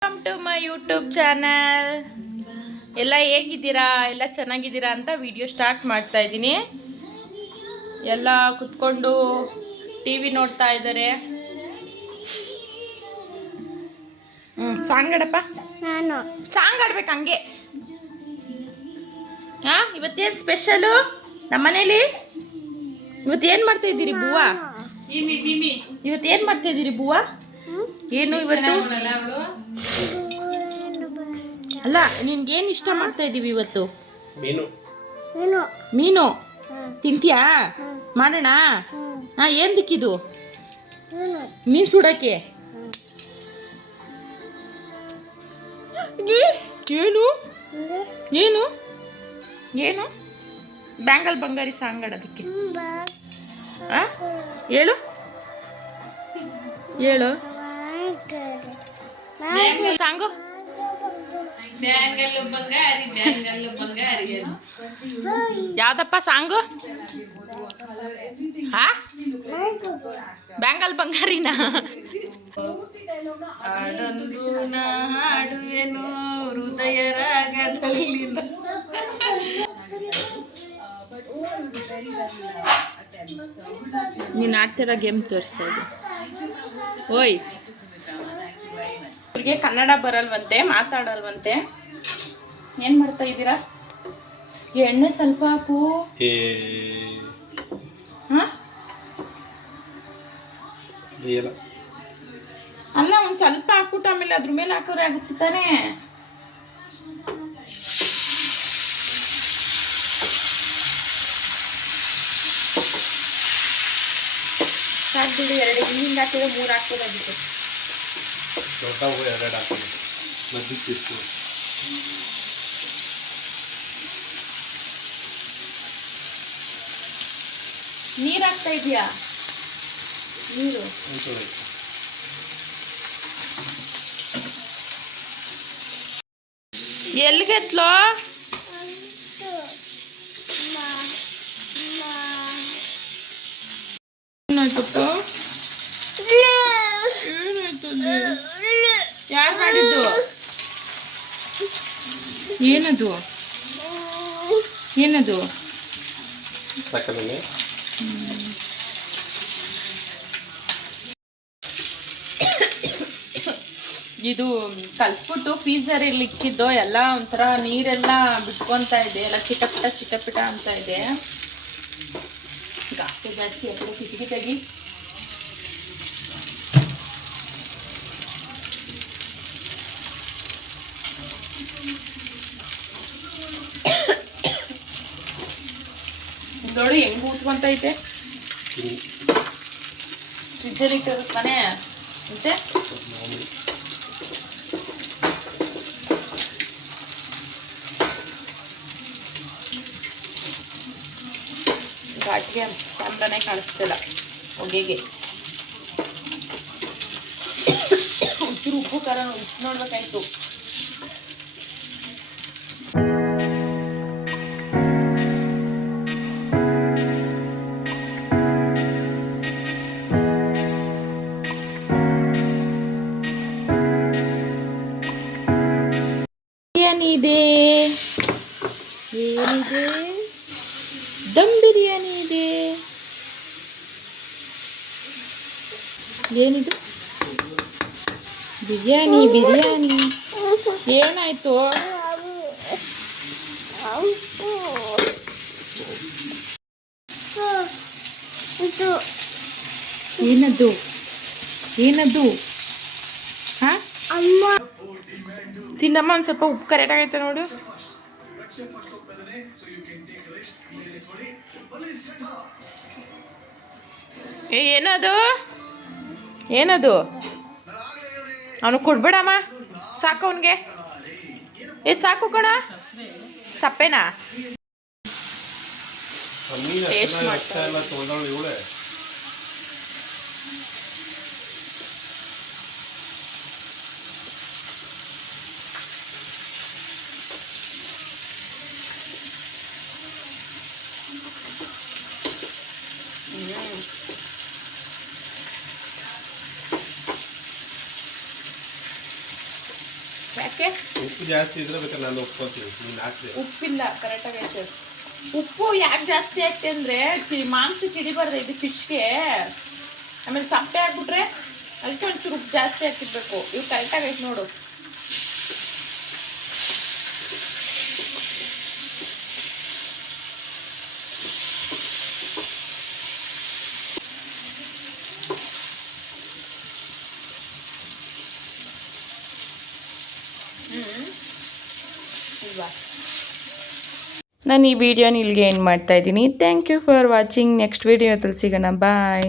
Welcome to my YouTube channel. ಎಲ್ಲ ಹೇಗಿದ್ದೀರಾ? ಎಲ್ಲ ಚೆನ್ನಾಗಿದ್ದೀರಾ ಅಂತ ವಿಡಿಯೋ ಸ್ಟಾರ್ಟ್ ಮಾಡ್ತಾ ಇದ್ದೀನಿ. ಎಲ್ಲ ಕುತ್ಕೊಂಡು ಟಿ ವಿ ನೋಡ್ತಾ ಇದ್ದಾರೆ. ಸಾಂಗ್ ಆಡಪ್ಪ. ನಾನು ಸಾಂಗ್ ಆಡ್ಬೇಕು ಹಂಗೆ. ಇವತ್ತೇನು ಸ್ಪೆಷಲು ನಮ್ಮನೇಲಿ? ಇವತ್ತೇನು ಮಾಡ್ತಾ ಇದ್ದೀರಿ ಬೂವ? ಇವತ್ತೇನು ಮಾಡ್ತಾ ಇದ್ದೀರಿ ಬೂವ? ಏನು ಇವತ್ತು? ಅಲ್ಲ, ನಿನ್ಗೇನು ಇಷ್ಟ ಮಾಡ್ತಾ ಇದ್ದೀವಿ ಇವತ್ತು? ಮೀನು ತಿಂತೀಯಾ? ಮಾಡೋಣ. ಏನು ದಿಕ್ಕಿದು? ಮೀನು ಸುಡೋಕ್ಕೆ. ಏನು ಏನು ಏನು? ಬ್ಯಾಂಗಲ್ ಬಂಗಾರಿ ಸಾಂಗ್ ಆಡೋದಕ್ಕೆ. ಹೇಳು ಹೇಳು ಸಾಂಗು. ಯಾವ್ದಪ್ಪ ಸಾಂಗು? ಬ್ಯಾಂಗಲ್ ಬಂಗಾರಿನ ಹಾಡುವೆನು ಹೃದಯ ರಾಗದಲ್ಲಿ. ನೀನು ಆಡ್ತಿರೋ ಗೇಮ್ ತೋರಿಸ್ತಾ ಇದ್ದೆ. ಓಯ್, ಅವ್ರಿಗೆ ಕನ್ನಡ ಬರಲ್ವಂತೆ, ಮಾತಾಡಲ್ವಂತೆ. ಏನು ಮಾಡ್ತಾ ಇದ್ದೀರಾ? ಎಣ್ಣೆ ಸ್ವಲ್ಪ ಹಾಕು. ಅಲ್ಲ, ಒಂದು ಸ್ವಲ್ಪ ಹಾಕ್ಬಿಟ್ಟು ಆಮೇಲೆ ಅದ್ರ ಮೇಲೆ ಹಾಕೋರೆ ಆಗುತ್ತೆ ತಾನೇ. ಸಾಕ್ಬಿಡಿ. 2 ಹಿಂಗೆ ಹಾಕಿದ್ರೆ 3 ಹಾಕ್ಬೋದಾಗಿತ್ತು. ನೀರು ಹಾಕ್ತಾ ಇದೀಯಾ? ನೀರು ಎಲ್ಲಿಗೆತ್ಲೋ? ಏನಾಯ್ತಪ್ಪ? ಏನಾಯ್ತು? ಯಾರು ಮಾಡಿದ್ದು? ಏನದು? ಏನದು? ಇದು ಕಲ್ಸ್ಬಿಟ್ಟು ಫ್ರೀಸರಲ್ಲಿ ಇಕ್ಕಿದ್ದು ಎಲ್ಲ ಒಂಥರ ನೀರೆಲ್ಲ ಬಿಟ್ಕೊತ ಇದೆ. ಎಲ್ಲ ಚಿಟಪಿಟ ಅಂತ ಇದೆ. ಜಾಸ್ತಿ ಯಾಕಡೆ ಕಿಟಕಿ ನೋಡಿ ಹೆಂಗ್ ಕೂತ್ಕೊಂತೈತೆ. ಫ್ರಿಜ್ಜಲ್ಲಿ ಇಟ್ಟಿರುತ್ತಾನೆ ಮತ್ತೆ. ಘಾಟಿಗೆ ಕ್ಯಾಮ್ರಾನೇ ಕಾಣಿಸ್ತಿಲ್ಲ ಹೊಗೆಗೆ. ಒಂಚೂರು ಉಪ್ಪು ಖಾರ ನೋಡ್ಬೇಕಾಯ್ತು. ಏನಿದೆ? ಏನಿದೆ? ದಮ್ ಬಿರಿಯಾನಿ ಇದೆ. ಏನಿದು? ಬಿರಿಯಾನಿ. ಏನಾಯ್ತು? ಏನದು? ಏನದು? ತಿನ್ನಮ್ಮ. ಒಂದು ಸ್ವಲ್ಪ ಉಪ್ಪು ಕರೆಕ್ಟ್ ಆಗೈತೆ ನೋಡು. ಏನದು? ಏನದು? ಅವನು ಕೊಡ್ಬೇಡಮ್ಮ. ಸಾಕು ಅವನಿಗೆ. ಸಾಕು ಕಣ. ಸಪ್ಪೆನಾ? ಟೇಸ್ಟ್ ಮಾಡ್ತಾ ಯಾಕೆ ಉಪ್ಪು ಜಾಸ್ತಿ ಇದ್ರೆ ಬೇಕಾದ್ರೆ ನಾನು ಒಪ್ಕೊಳ್ತೀನಿ, ನೀನು ಹಾಕ್ದೆ. ಉಪ್ಪಿಲ್ಲ, ಕರೆಕ್ಟಾಗಿ ಐತೆ. ಉಪ್ಪು ಯಾಕೆ ಜಾಸ್ತಿ ಆಗ್ತೆ ಅಂದರೆ ಮಾಂಸಕ್ಕೆ ಹಿಡಿಬಾರ್ದು ಇದು ಫಿಶ್ಗೆ. ಆಮೇಲೆ ಸಪ್ಪೆ ಹಾಕ್ಬಿಟ್ರೆ ಅದಕ್ಕೆ ಒಂಚೂರು ಉಪ್ಪು ಜಾಸ್ತಿ ಹಾಕಿರ್ಬೇಕು. ಇವು ಕರೆಕ್ಟಾಗಿ ಐತೆ ನೋಡು. ನಾನು ಈ ವಿಡಿಯೋನ ಇಲ್ಲಿಗೆ ಎಂಡ್ ಮಾಡ್ತಾ ಇದ್ದೀನಿ. Thank you for watching. Next ವಿಡಿಯೋದಲ್ಲಿ ಸಿಗೋಣ. ಬಾಯ್.